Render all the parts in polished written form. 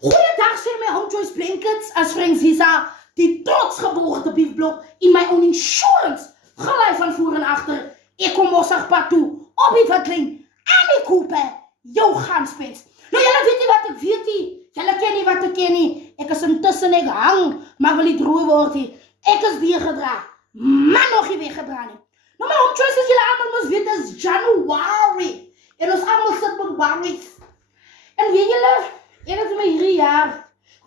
Goeiedag, sê my Home Choice Blankets as vriend Ziza, die trots gebogen biefblok in my own insurance. Gelei van voor en achter. Ik kom mossig pad toe, op die vatling, en ik koop jou ganspens. Nou, jullie weet nie wat ek weet nie. Jullie ken nie wat ek ken nie. Ek is intussen, ek hang, maar wil nie droog word nie. Ek is weggedra, maar nog nie weggedra nie. Nou, my Home Choice is jullie allemaal moest weet, is January. En ons allemaal sit met worries. En weet jullie, ek het my hierdie jaar,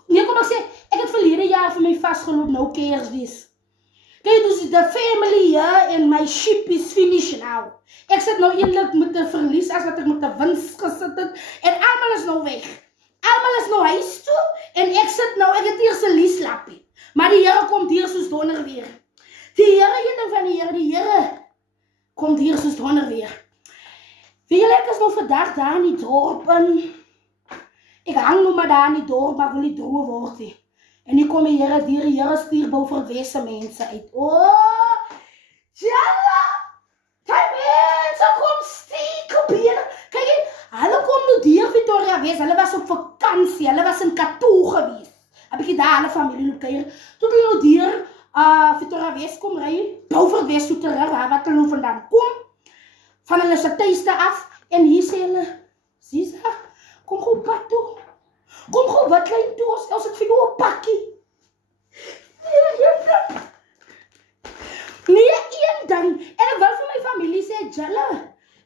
nee, kom ek sê, ek het verlede jaar vir my vastgeloop, nou Kersfees. Kijk, dus de family hier en my ship is finished now. Ek sit nou eindelijk met de verlies, as wat ek met de winst gesit het, en allemaal is nou weg. Allemaal is nou huis toe, en ek sit nou, ek het hier sy lieslappie. Maar die Here komt hier soos donder weer. Die Here, ene van die Here, komt hier soos donder weer. Weet julle, ek is nou vandag daar in die dorp, en ek hang nou maar daar in die dorp, maar wil nie droog word nie. En die kom die Here stuur boven verwese mense uit. Oh, Jella! Die mense kom steek op hier. Kijk, hulle kom nou dier Victoria West, hulle was op vakansie, hulle was in Katoo geweest. Heb ek daar hulle familie loop keer. Toe hulle nou dier Victoria West kom ry, boven West toe terug, wat hulle nou vandaan kom, van hulle se tuiste af, en hier sê hulle, Ziza, kom gou pad toe. Kom gou wat lyn toe, as ek vir jou 'n pakkie. Nee, een ding. En ek wil vir my familie sê, Jelle,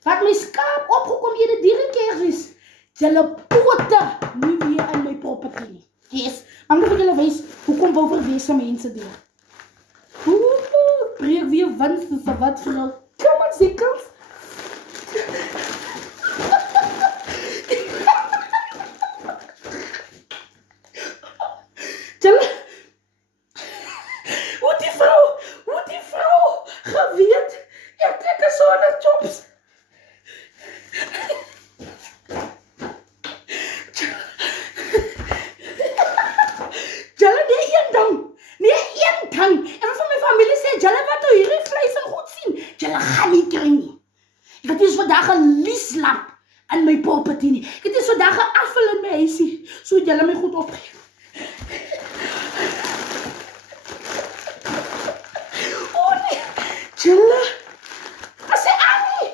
wat my skaap opgekom hier die dierekeers, Jelle pote nie weer in my property nie. Yes, maar moet ek julle wys, hoekom wou verwese mense deur. Breek weer winst, dis wat vrou. Kom aan, sikkels. Hoe die vrou geweet, ek trek so aan die chops. Julle, nee, een ding. En van my familie sê, julle wat nou hierdie vleis en goed sien, julle gaan nie kry nie. Ek het eens vandag 'n lieslamp in my property nie. Ek het eens vandag 'n afval in my huisie, so het julle my goed opgeef. Jelle, I say, Annie.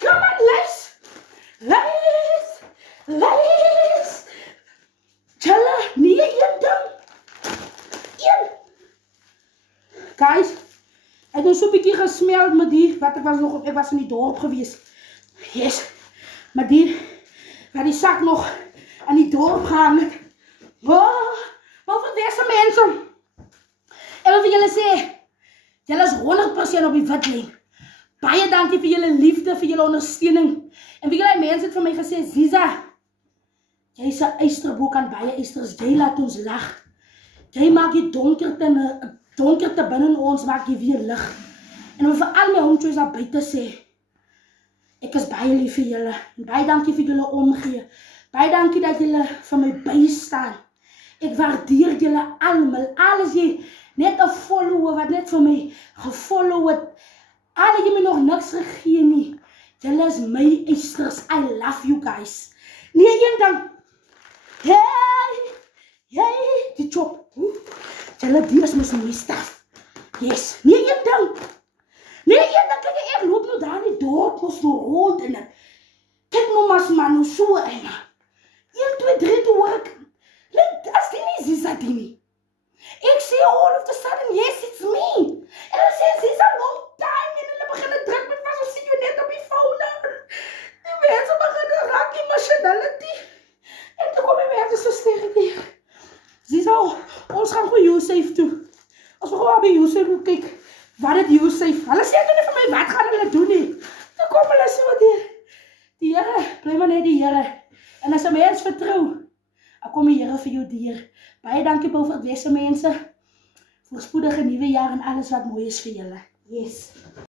Come on, Lies. Jelle, nee, een ding. Een. Guys, ek het so 'n bietjie gesmeld met die, wat ek was in die dorp geweest. Yes, maar die, wat die sak nog aan die dorp gehang het. Wat vir dese mense. En wat wil julle sê, julle is 100% op die wit lyn. Baie dankie vir julle liefde, vir julle ondersteuning. En vir julle mense het vir my gesê, Ziza, jy is 'n eysterboek aan baie eysters, jy laat ons lag. Jy maak die donkerte binne ons, maak jy weer lig. En vir al my Home Choice daar buite sê, ek is baie lief vir julle. En baie dankie vir julle omgee. Baie dankie dat julle vir my bystaan. Ek waardeer julle almal, alles jy, net 'n follower wat net vir my gefollow het. Al jy my nog niks gegee nie. Julle is my eysters. I love you guys. Nee, een ding. Hey, die chop. Julle die is mos my staf. Yes. Nee, een ding. Kijk, ek loop nou daar in die dorp, ons nou rond en ek. Kijk nou mas man, nou so en 1, 2, 3 toe hoor ek. As die nie Ziza die nie. Ek sê all of a sudden, yes, it's me. En hulle sê, Ziza, long time. En hulle begin druk met vas, ons sien jou net op die phone. Die mense begin raak emotionality. En toe kom die mense so sterk hier. Ziza, ons gaan gewoon Yusuf toe. Ons gaan gewoon by Yusuf toe kyk, wat het Yusuf. Hulle sê toe nie vir my, wat gaan hulle doen nie. Toe kom hulle so die Here, bly maar net die Here. En as 'n mens vertrou, dan kom die Here vir jou deur. Baie dankie vir dese mense. Voorspoedige nuwe jaar en alles wat mooi is vir julle. Yes.